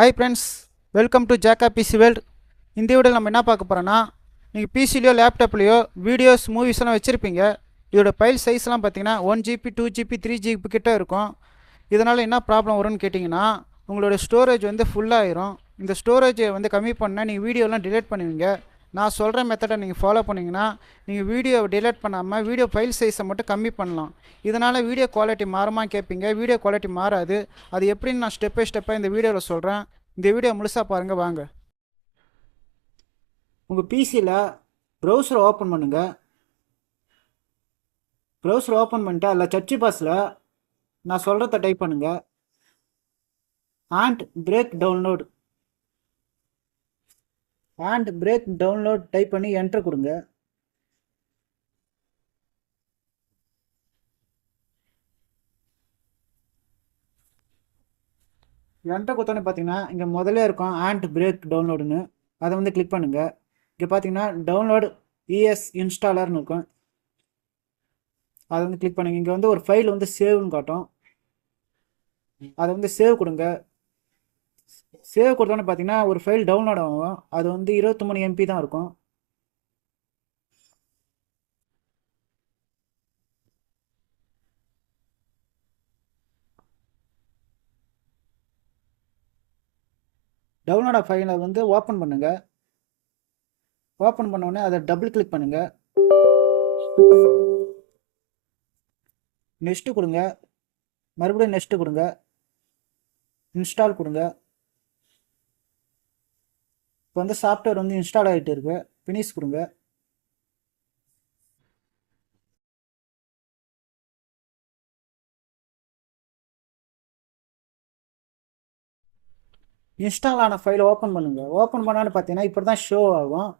Hi friends, welcome to ஜாக்கா PC world. இந்த வீடியோவில் நம்ம என்ன பார்க்க போகிறோன்னா, நீங்கள் பிசிலையோ லேப்டாப்லேயோ வீடியோஸ் மூவிஸ்லாம் வச்சுருப்பீங்க. இதோட ஃபைல் சைஸ்லாம் பார்த்தீங்கன்னா 1 GB 2 GB 3 GB கிட்ட இருக்கும். இதனால் என்ன ப்ராப்ளம் வரும்னு கேட்டிங்கன்னா, உங்களோட ஸ்டோரேஜ் வந்து ஃபுல்லாகிடும். இந்த ஸ்டோரேஜை வந்து கம்மி பண்ணால் நீங்கள் வீடியோலாம் டிலீட் பண்ணுவீங்க. நான் சொல்கிற மெத்தடை நீங்கள் ஃபாலோ பண்ணிங்கன்னா நீங்கள் வீடியோவை டிலீட் பண்ணாமல் வீடியோ ஃபைல் சைஸை மட்டும் கம்மி பண்ணலாம். இதனால் வீடியோ குவாலிட்டி மாறுமா கேட்பீங்க. வீடியோ குவாலிட்டி மாறாது. அது எப்படின்னு நான் ஸ்டெப் பை ஸ்டெப்பாக இந்த வீடியோவில் சொல்கிறேன். இந்த வீடியோ முழுசாக பாருங்கள் வாங்க. உங்கள் பிசியில் ப்ரௌசரை ஓப்பன் பண்ணுங்கள். ப்ரௌசரை ஓப்பன் பண்ணிட்டு அதில் சர்ச் பாக்ஸில் நான் சொல்கிறத டைப் பண்ணுங்கள். ஆண்ட் பிரேக் டவுன்லோட் டைப் பண்ணி என்டர் கொடுங்க. என்டர் கொடுத்தோன்னே பார்த்தீங்கன்னா இங்கே முதல்ல இருக்கும் ஆண்ட் பிரேக் டவுன்லோடுன்னு. அதை வந்து கிளிக் பண்ணுங்கள். இங்கே பார்த்தீங்கன்னா டவுன்லோட் இஎஸ் இன்ஸ்டாலர்னு இருக்கும். அதை வந்து கிளிக் பண்ணுங்க. இங்கே வந்து ஒரு ஃபைல் வந்து சேவ்னு காட்டும். அதை வந்து சேவ் கொடுங்க. சேவ் கொடுத்தோன்னே பார்த்தீங்கன்னா ஒரு ஃபைல் டவுன்லோட் ஆகும். அது வந்து 23 MB தான் இருக்கும். டவுன்லோட் ஃபைலை வந்து ஓப்பன் பண்ணுங்கள். ஓப்பன் பண்ணோடனே அதை டபுள் கிளிக் பண்ணுங்கள். நெக்ஸ்ட்டு கொடுங்க. மறுபடியும் நெக்ஸ்ட்டு கொடுங்க. இன்ஸ்டால் கொடுங்க. இப்போ வந்து சாஃப்ட்வேர் வந்து இன்ஸ்டால் ஆகிட்டு இருக்கு. ஃபினிஷ் கொடுங்க. இன்ஸ்டால் ஆன ஃபைலை ஓப்பன் பண்ணுங்கள். ஓப்பன் பண்ணான்னு பார்த்தீங்கன்னா இப்படி தான் ஷோ ஆகும்.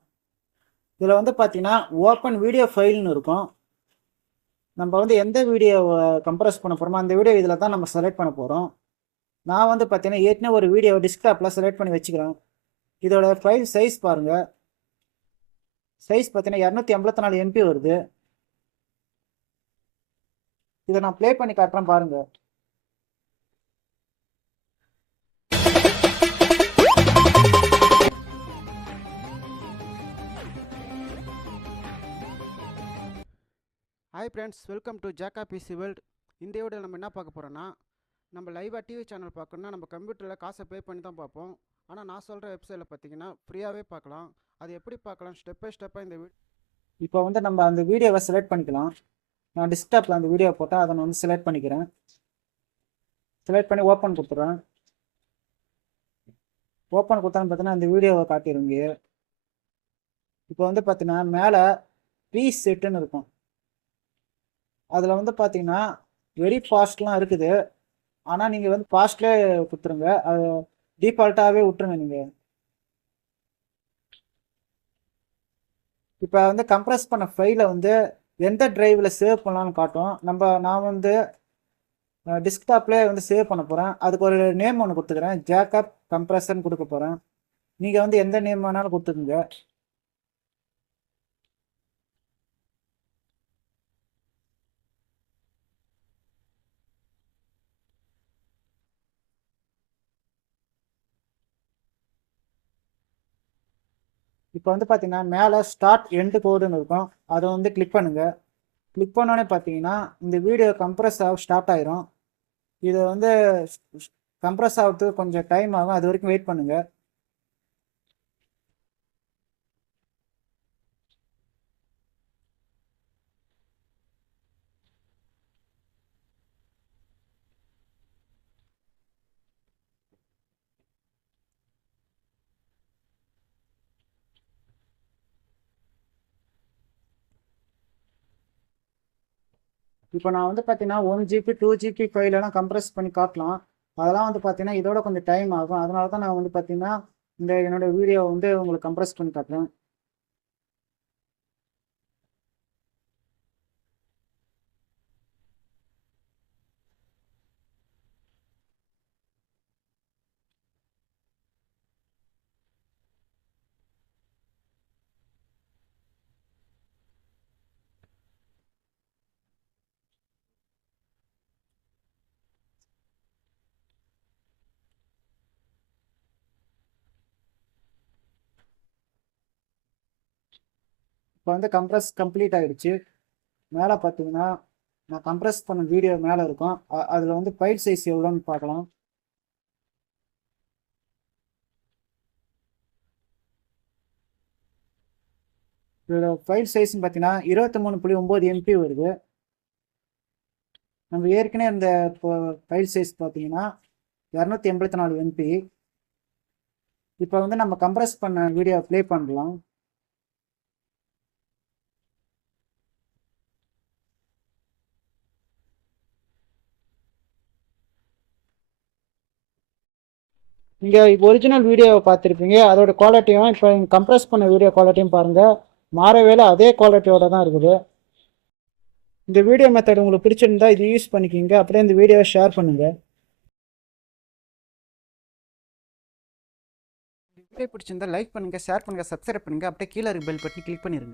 இதில் வந்து பார்த்தீங்கன்னா ஓப்பன் வீடியோ ஃபைல்னு இருக்கும். நம்ம வந்து எந்த வீடியோவை கம்ப்ரஸ் பண்ண போகிறோமோ அந்த வீடியோ இதில் தான் நம்ம செலக்ட் பண்ண போகிறோம். நான் வந்து பார்த்தீங்கன்னா ஏற்கனவே ஒரு வீடியோ டெஸ்க்டாப்பில் செலக்ட் பண்ணி வச்சுக்கிறேன். இதோட ஃபைல் சைஸ் பாருங்கள். சைஸ் பார்த்தீங்கன்னா 254 MB வருது. இதை நான் ப்ளே பண்ணி காட்டுறேன் பாருங்கள். ஹாய் ஃப்ரெண்ட்ஸ், வெல்கம் டு ஜாக்கா பிசி வேர்ல்டு. இந்த வீடியோவில் நம்ம என்ன பார்க்க போகிறோன்னா, நம்ம லைவாக டிவி சேனல் பார்க்கணுன்னா நம்ம கம்ப்யூட்டரில் காசை பே பண்ணி தான் பார்ப்போம். ஆனால் நான் சொல்கிற வெப்சைட்டில் பார்த்தீங்கன்னா ஃப்ரீயாகவே பார்க்கலாம். அது எப்படி பார்க்கலாம் ஸ்டெப் பை ஸ்டெப்பாக இந்த இப்போ வந்து நம்ம அந்த வீடியோவை செலக்ட் பண்ணிக்கலாம். நான் டெஸ்க்டாப்பில் அந்த வீடியோ போட்டால் அதை நான் வந்து செலக்ட் பண்ணிக்கிறேன். செலக்ட் பண்ணி ஓப்பன் கொடுத்துட்றேன். ஓப்பன் கொடுத்தான்னு பார்த்தீங்கன்னா அந்த வீடியோவை காட்டிடுங்க. இப்போ வந்து பார்த்தீங்கன்னா மேலே ப்ரீசெட்டுன்னு இருக்கும். அதில் வந்து பார்த்தீங்கன்னா வெரி ஃபாஸ்ட்லாம் இருக்குது. ஆனால் நீங்கள் வந்து ஃபாஸ்ட்லேயே கொடுத்துருங்க. அது டிஃபால்ட்டாகவே விட்டுருங்க நீங்கள். இப்போ வந்து கம்ப்ரஸ் பண்ண ஃபைலை வந்து எந்த டிரைவில் சேவ் பண்ணலான்னு காட்டும். நான் வந்து டெஸ்க்டாப்லேயே வந்து சேவ் பண்ண போகிறேன். அதுக்கு ஒரு நேம் ஒன்று கொடுத்துக்கிறேன். ஜாக்கப் கம்ப்ரஸர்னு கொடுக்க போகிறேன். நீங்கள் வந்து எந்த நேம் வேணாலும் கொடுத்துக்குங்க. இப்போ வந்து பார்த்தீங்கன்னா மேலே ஸ்டார்ட் எண்டு கோடுன்னு இருக்கும். அதை வந்து கிளிக் பண்ணுங்கள். கிளிக் பண்ணோன்னே பார்த்தீங்கன்னா இந்த வீடியோ கம்ப்ரஸ் ஆக ஸ்டார்ட் ஆயிரும். இது வந்து கம்ப்ரஸ் ஆகிறதுக்கு கொஞ்சம் டைம் ஆகும். அது வரைக்கும் வெயிட் பண்ணுங்கள். இப்போ நான் வந்து பார்த்தீங்கன்னா 1 GB 2 GB ஃபைலெல்லாம் கம்ப்ரஸ் பண்ணி காட்டலாம். அதெல்லாம் வந்து பார்த்தீங்கன்னா இதோட கொஞ்சம் டைம் ஆகும். அதனால தான் நான் வந்து பார்த்தீங்கன்னா என்னோடய வீடியோ வந்து உங்களுக்கு கம்ப்ரஸ் பண்ணி காட்டுறேன். இப்போ வந்து கம்ப்ரஸ் கம்ப்ளீட் ஆகிடுச்சு. மேலே பார்த்தீங்கன்னா நான் கம்ப்ரஸ் பண்ண வீடியோ மேலே இருக்கும். அதில் வந்து ஃபைல் சைஸ் எவ்வளோன்னு பார்க்கலாம். இதோட ஃபைல் சைஸ்ன்னு பார்த்தீங்கன்னா 23.9 MB வருது. நம்ம ஏற்கனவே இந்த இப்போ ஃபைல் சைஸ் பார்த்தீங்கன்னா 284 MB. இப்போ வந்து நம்ம கம்ப்ரஸ் பண்ண வீடியோ ப்ளே பண்ணலாம். நீங்கள் ஒரிஜினல் வீடியோவை பார்த்துருப்பீங்க, அதோட குவாலிட்டியும் இப்போ கம்ப்ரஸ் பண்ண வீடியோ குவாலிட்டியும் பாருங்கள், மாறவே இல்லை, அதே குவாலிட்டியோட தான் இருக்குது. இந்த வீடியோ மெத்தட் உங்களுக்கு பிடிச்சிருந்தா இது யூஸ் பண்ணிக்கிங்க. அப்படியே இந்த வீடியோவை ஷேர் பண்ணுங்கள். வீடியோ பிடிச்சிருந்தா லைக் பண்ணுங்கள், ஷேர் பண்ணுங்கள், சப்ஸ்கிரைப் பண்ணுங்கள். அப்படியே கீழே இருக்க பெல் பட்டனை கிளிக் பண்ணிடுங்க.